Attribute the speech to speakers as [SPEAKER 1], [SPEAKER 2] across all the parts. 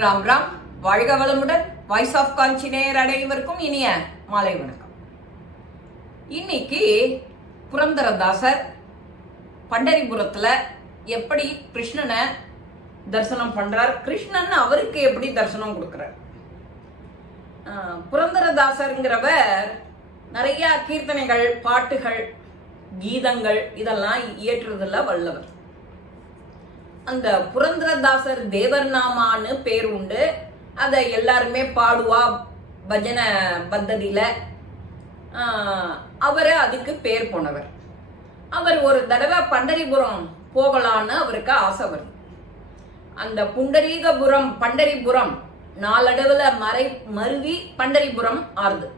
[SPEAKER 1] ராம் ராம். வாழ்க வளமுடன். Voice of காஞ்சி நேயர் அனைவருக்கும் இனிய மாலை வணக்கம். இன்னைக்கு புரந்தரதாசர் பண்டரிபுரத்துல எப்படி கிருஷ்ணனை தரிசனம் பண்றார் கிருஷ்ணன் அவருக்கு எப்படி தரிசனம் கொடுக்கிறார்? புரந்தரதாசருங்கிறவர் நிறைய கீர்த்தனைகள் பாட்டுகள் கீதங்கள் இதெல்லாம் இயற்றுறதுல வல்லவர். அந்த புரந்தரதாசர் தேவர் நாமான்னு பேர் உண்டு. அதை எல்லாருமே பாடுவா பஜனை பத்ததியில. அவர் அதுக்கு பேர் போனவர். அவர் ஒரு தடவை பண்டரிபுரம் போகலான்னு அவருக்கு ஆசை வருது. அந்த புண்டரீகபுரம் பண்டரிபுரம் நாளடைவுல மறை மருவி பண்டரிபுரம் ஆறுது.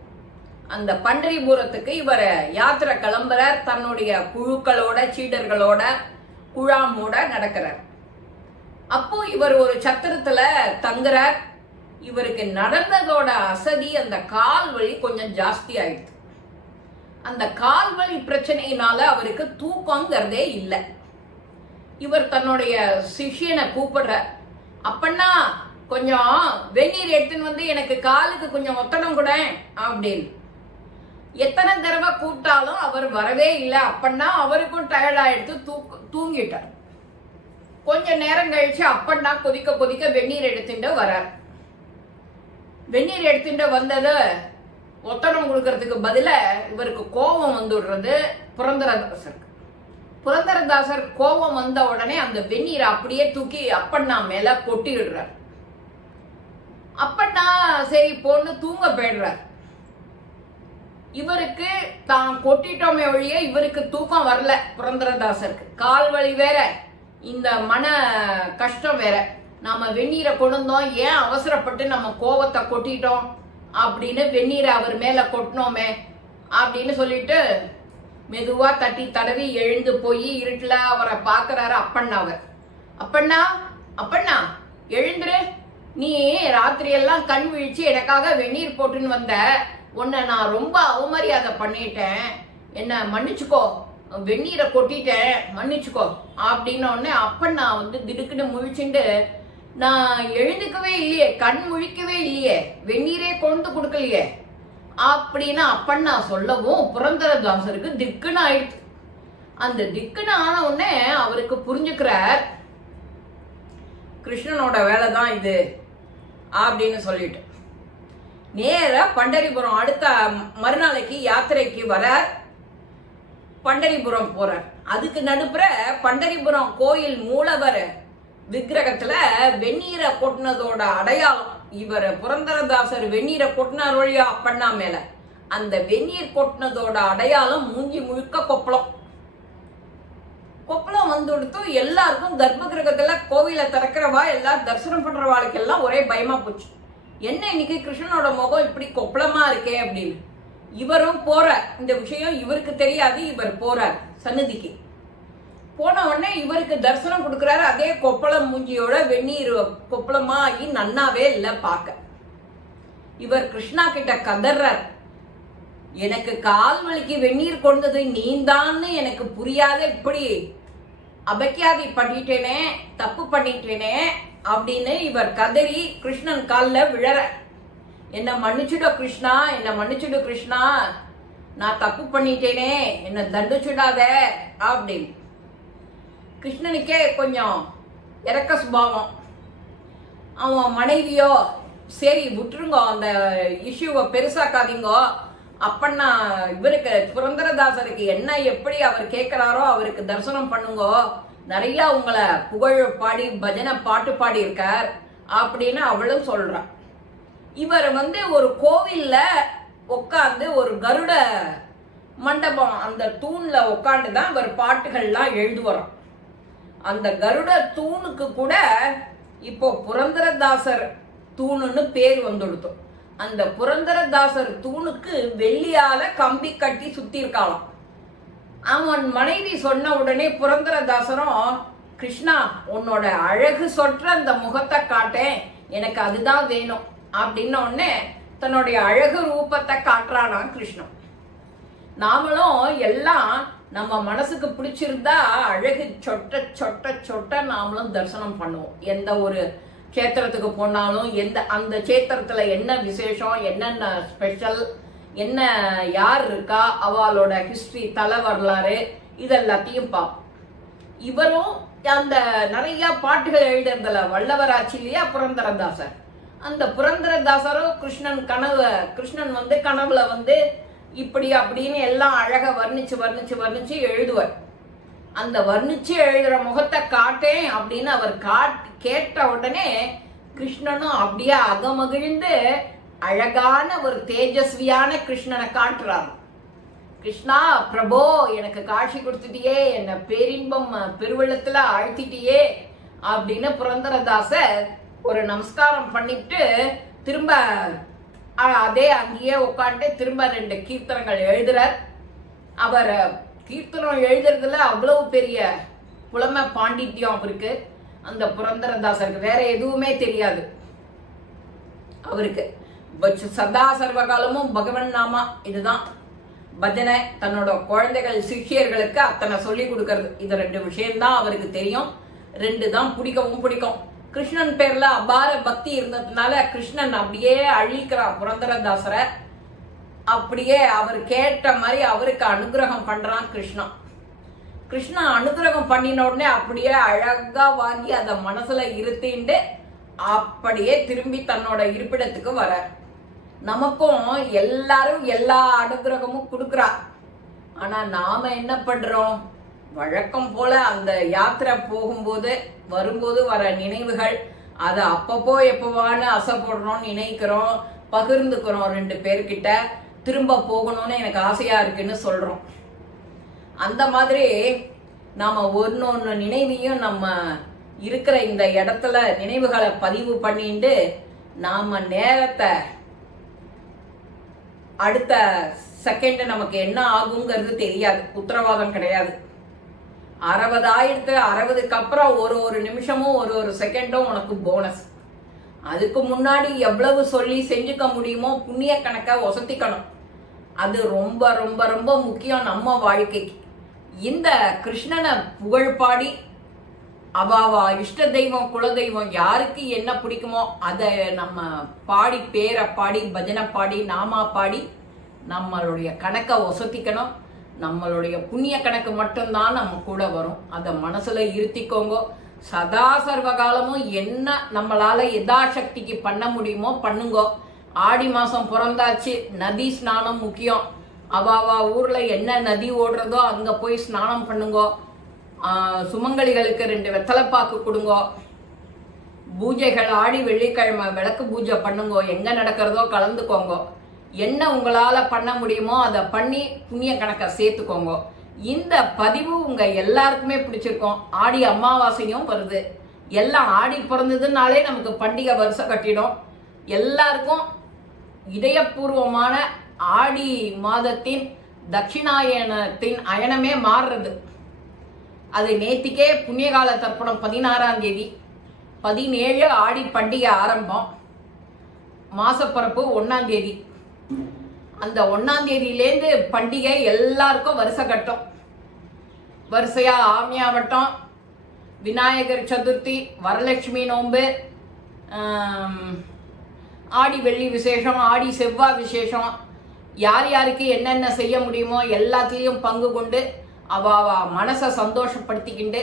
[SPEAKER 1] அந்த பண்டரிபுரத்துக்கு இவர் யாத்திரை கிளம்புறார். தன்னுடைய குழுக்களோட சீடர்களோட குழாமோட நடக்கிறார். அப்போ இவர் ஒரு சத்திரத்துல தங்குறார். இவருக்கு நடந்ததோட அசதி அந்த கால் வலி கொஞ்சம் ஜாஸ்தி ஆயிடுது. அந்த கால் வலி பிரச்சனையினால அவருக்கு தூக்கங்கிறதே இல்லை. இவர் தன்னுடைய சிஷ்யனை கூப்பிடுற அப்பன்னா கொஞ்சம் வெந்நீர் எடுத்துன்னு வந்து எனக்கு காலுக்கு கொஞ்சம் ஒத்தடம் கூட அப்படின்னு. எத்தனை தடவை கூப்பிட்டாலும் அவர் வரவே இல்லை. அப்பன்னா அவருக்கும் டயர்ட் ஆயிடுத்து தூக்கு தூங்கிட்டார். கொஞ்ச நேரம் கழிச்சு அப்பண்ணா கொதிக்க கொதிக்க வெந்நீர் எடுத்துட்டு வரார். வெந்நீர் எடுத்துட்டு வந்தது ஒத்தனம் கொடுக்கறதுக்கு பதிலாக இவருக்கு கோபம் வந்துடுறது புரந்தரதாசருக்கு புரந்தரதாசர் கோபம் வந்த உடனே அந்த வெந்நீரை அப்படியே தூக்கி அப்பண்ணா மேல கொட்டிடுறார். அப்பண்ணா சரி பொண்ணு தூங்க போயிடுறார். இவருக்கு தான் கொட்டிட்டோமே ஒழிய இவருக்கு தூக்கம் வரல புரந்தரதாசருக்கு. கால் வலி வேற. இந்த மன கஷ்டம் வேற. நாம வெந்நீரை கொண்டோம் ஏன் அவசரப்பட்டு நம்ம கோவத்தை கொட்டிட்டோம்? அப்படின்னு வெந்நீரை அவர் மேல கொட்டினோமே அப்படின்னு சொல்லிட்டு மெதுவா தட்டி தடவி எழுந்து போய் இருட்டுல அவரை பாக்குறாரு அப்பண்ணாவை அப்பண்ணா அப்பண்ணா எழுந்துரு. நீ ராத்திரியெல்லாம் கண் விழிச்சு எனக்காக வெந்நீர் போட்டுன்னு வந்த. உன்னை நான் ரொம்ப அவமரியாதை பண்ணிட்டேன். என்ன மன்னிச்சுக்கோ. வெந்நீரை கொட்டிட்டேன் மன்னிச்சுக்கோ அப்படின்னு உடனே அப்பண்ணா வந்து திடுக்குன்னு முழிச்சுண்டு நான் எழுந்துக்கவே இல்லையே கண் முழிக்கவே இல்லையே வெந்நீரே கொண்டு கொடுக்கலையே அப்படின்னு அப்பண்ணா சொல்லவும் புரந்தரதாசருக்கு திக்குன்னு ஆயிடுச்சு. அந்த திக்குன்னு ஆன உடனே அவருக்கு புரிஞ்சுக்கிறார் கிருஷ்ணனோட வேலை தான் இது அப்படின்னு சொல்லிட்டு. நேராக பண்டரிபுரம் அடுத்த மறுநாளைக்கு யாத்திரைக்கு வர பண்டரிபுரம் போறார். அதுக்கு நடுப்புற பண்டரிபுரம் கோயில் மூலவர் விக்கிரகத்துல வெந்நீரை கொட்டினதோட அடையாளம் இவர் புரந்தரதாசர் வெந்நீரை கொட்டினார் வழியா அப்பண்ணா மேல. அந்த வெந்நீர் கொட்டினதோட அடையாளம் மூஞ்சி முழுக்க கொப்பளம். கொப்பளம் வந்துடுத்தும் எல்லாருக்கும் கர்ப்ப கிரகத்துல கோவில திறக்கிறவா எல்லாரும் தரிசனம் பண்றவாளுக்கு எல்லாம் ஒரே பயமா போச்சு. என்ன இன்னைக்கு கிருஷ்ணனோட முகம் இப்படி கொப்பளமா இருக்கே அப்படின்னு. இவரும் போறார். இந்த விஷயம் இவருக்கு தெரியாது இவர் போறார் சன்னதிக்கு. போன உடனே இவருக்கு தரிசனம் கொடுக்குறாரு அதே கொப்பளம் மூஞ்சியோட வெந்நீர் கொப்பளமா ஆகி நன்னாவே இல்லை பார்க்க. இவர் கிருஷ்ணா கிட்ட கதர்றார். எனக்கு கால் வலிக்கு வெந்நீர் கொண்டது நீந்தான்னு எனக்கு புரியாத இப்படி அபக்கியாதி பண்ணிட்டேனே தப்பு பண்ணிட்டேனே அப்படின்னு இவர் கதறி கிருஷ்ணன் காலில் விழற. என்ன மன்னிச்சுடோ கிருஷ்ணா என்ன மன்னிச்சுடு கிருஷ்ணா. நான் தப்பு பண்ணிட்டேனே என்ன தண்டிச்சுடாத அப்படின்னு. கிருஷ்ணனுக்கே கொஞ்சம் இறக்க சுபாவம். அவன் மனைவியோ சரி விட்டுருங்க அந்த இஷ்யூவை பெருசாக்காதீங்கோ. அப்பன்னா இவருக்கு புரந்தரதாசருக்கு என்ன எப்படி அவர் கேட்கிறாரோ அவருக்கு தரிசனம் பண்ணுங்கோ. நிறைய உங்களை புகழ் பாடி பஜனை பாட்டு பாடி இருக்கார் அப்படின்னு அவளும் சொல்றா. இவர் வந்து ஒரு கோவில்ல உட்காந்து ஒரு கருட மண்டபம் அந்த தூண்ல உட்காந்து தான் இவர் பாட்டுகள்லாம் எழுதுவாராம். அந்த கருட தூணுக்கு கூட இப்போ புரந்தரதாசர் தூணுன்னு பேர் வந்துடுத்தோம். அந்த புரந்தரதாசர் தூணுக்கு வெள்ளியால கம்பி கட்டி சுத்தி இருக்காளாம் அவன் மனைவி சொன்ன உடனே புரந்தரதாசரும் கிருஷ்ணா உன்னோட அழகு சொற்ற அந்த முகத்தை காட்டேன். எனக்கு அதுதான் வேணும். அப்படின்ன உடனே தன்னுடைய அழகு ரூபத்தை காட்டுறானா கிருஷ்ணன். நாமளும் எல்லாம் நம்ம மனசுக்கு பிடிச்சிருந்தா அழகு சொட்ட சொட்ட சொட்ட நாமளும் தரிசனம் பண்ணுவோம். எந்த ஒரு க்ஷேத்திரத்துக்கு போனாலும் எந்த அந்த கேத்திரத்துல என்ன விசேஷம் என்னென்ன ஸ்பெஷல் என்ன யார் இருக்கா அவளோட ஹிஸ்டரி தலை வரலாறு இதெல்லாத்தையும் பார்ப்போம். இவரும் அந்த நிறைய பாட்டுகள் எழுதுறதுல வல்லவராட்சியிலேயே புரந்தரதாசர் அந்த புரந்தரதாசரும் கிருஷ்ணன் கனவு கிருஷ்ணன் வந்து கனவுல வந்து இப்படி அப்படின்னு எல்லாம் அழக வர்ணிச்சு வர்ணிச்சு வர்ணிச்சு எழுதுவார். அந்த வர்ணிச்சு எழுதுற முகத்தை காட்டேன் அப்படின்னு அவர் காட் கேட்ட உடனே கிருஷ்ணனும் அப்படியே அகமகிழ்ந்து அழகான ஒரு தேஜஸ்வியான கிருஷ்ணனை காட்டுறார். கிருஷ்ணா பிரபோ எனக்கு காட்சி கொடுத்துட்டியே என்ன பேரின்பம் பெருவெள்ளத்துல ஆழ்த்திட்டியே அப்படின்னு புரந்தரதாசர் ஒரு நமஸ்காரம் பண்ணிட்டு திரும்ப அதே அங்கேயே உட்காந்து திரும்ப ரெண்டு கீர்த்தனங்கள் எழுதுறார். அவர் கீர்த்தனம் எழுதுறதுல அவ்வளவு பெரிய புலமை பாண்டித்யம் அவருக்கு. அந்த புரந்தரதாசருக்கு வேற எதுவுமே தெரியாது. அவருக்கு சதா சர்வகாலமும் பகவன் நாமா இதுதான். பஜனை தன்னோட குழந்தைகள் சிஷ்யர்களுக்கு அத்தனை சொல்லி கொடுக்கறது. இது ரெண்டு விஷயம்தான் அவருக்கு தெரியும். ரெண்டு தான் பிடிக்கவும் பிடிக்கும். கிருஷ்ணன் பேர்ல அபார பக்தி இருந்ததுனால கிருஷ்ணன் அப்படியே அழிக்கிறான் புரந்தரதாசரை. அப்படியே அவர் கேட்ட மாதிரி அவருக்கு அனுகிரகம் பண்றான் கிருஷ்ணா கிருஷ்ணா அனுகிரகம் பண்ணின உடனே அப்படியே அழகா வாங்கி அதை மனசுல இருத்திண்டு அப்படியே திரும்பி தன்னோட இருப்பிடத்துக்கு வர நமக்கும் எல்லாரும் எல்லா அனுகிரகமும் கொடுக்குறா. ஆனா நாம என்ன பண்றோம்? வழக்கம் போல அந்த யாத்திரை போகும்போது வரும்போது வர நினைவுகள் அதை அப்பப்போ எப்போவான்னு அசைப்படுறோம் நினைக்கிறோம் பகிர்ந்துக்கிறோம் ரெண்டு பேர்கிட்ட திரும்ப போகணும்னு எனக்கு ஆசையா இருக்குன்னு சொல்றோம். அந்த மாதிரி நாம ஒன்று ஒன்று நினைவையும் நம்ம இருக்கிற இந்த இடத்துல நினைவுகளை பதிவு பண்ணிட்டு நாம நேரத்தை அடுத்த செகண்ட் நமக்கு என்ன ஆகுங்கிறது தெரியாது. உத்தரவாதம் கிடையாது. அறுபதாயிரத்து அறுபதுக்கு அப்புறம் ஒரு ஒரு நிமிஷமும் ஒரு ஒரு செகண்டும் உனக்கு போனஸ் அதுக்கு முன்னாடி எவ்வளவு சொல்லி செஞ்சுக்க முடியுமோ புண்ணிய கணக்கை ஒசத்திக்கணும். அது ரொம்ப ரொம்ப ரொம்ப முக்கியம் நம்ம வாழ்க்கைக்கு. இந்த கிருஷ்ணனை புகழ் பாடி அவாவா இஷ்ட தெய்வம் குலதெய்வம் யாருக்கு என்ன பிடிக்குமோ அதை நம்ம பாடி பேரை பாடி பஜனை பாடி நாமா பாடி நம்மளுடைய கணக்கை ஒசத்திக்கணும். நம்மளுடைய புண்ணிய கணக்கு மட்டும்தான் நம்ம கூட வரும். அதை மனசுல இருத்திக்கோங்க. சதா சர்வகாலமும் என்ன நம்மளால யதாசக்திக்கு பண்ண முடியுமோ பண்ணுங்க. ஆடி மாசம் பிறந்தாச்சு நதி ஸ்நானம் முக்கியம். அவாவா ஊர்ல என்ன நதி ஓடுறதோ அங்க போய் ஸ்நானம் பண்ணுங்கோ. சுமங்கலிகளுக்கு ரெண்டு வெத்தலைப்பாக்கு கொடுங்கோ. பூஜைகள் ஆடி வெள்ளிக்கிழமை விளக்கு பூஜை பண்ணுங்கோ. எங்க நடக்கிறதோ கலந்துக்கோங்க. என்ன உங்களால் பண்ண முடியுமோ அதை பண்ணி புண்ணிய கணக்கை சேர்த்துக்கோங்க. இந்த பதிவு உங்கள் எல்லாருக்குமே பிடிச்சிருக்கும். ஆடி அமாவாசையும் வருது. எல்லாம் ஆடி பிறந்ததுனாலே நமக்கு பண்டிகை வருஷம் கட்டிடும். எல்லாருக்கும் இதயபூர்வமான ஆடி மாதத்தின் தட்சிணாயனத்தின் அயனமே மாறுறது. அது நேத்திக்கே புண்ணியகால தர்ப்பணம் பதினாறாம் தேதி. பதினேழு ஆடி பண்டிகை ஆரம்பம். மாசப்பரப்பு ஒன்றாம் தேதி. அந்த ஒன்னாம் தேதியிலேருந்து பண்டிகை எல்லாருக்கும் வருஷ கட்டம். வரிசையா ஆமியாவட்டம் விநாயகர் சதுர்த்தி வரலட்சுமி நோன்பு ஆடி வெள்ளி விசேஷம் ஆடி செவ்வாய் விசேஷம் யார் யாருக்கு என்னென்ன செய்ய முடியுமோ எல்லாத்துலேயும் பங்கு கொண்டு அவ மனசை சந்தோஷப்படுத்திக்கிண்டு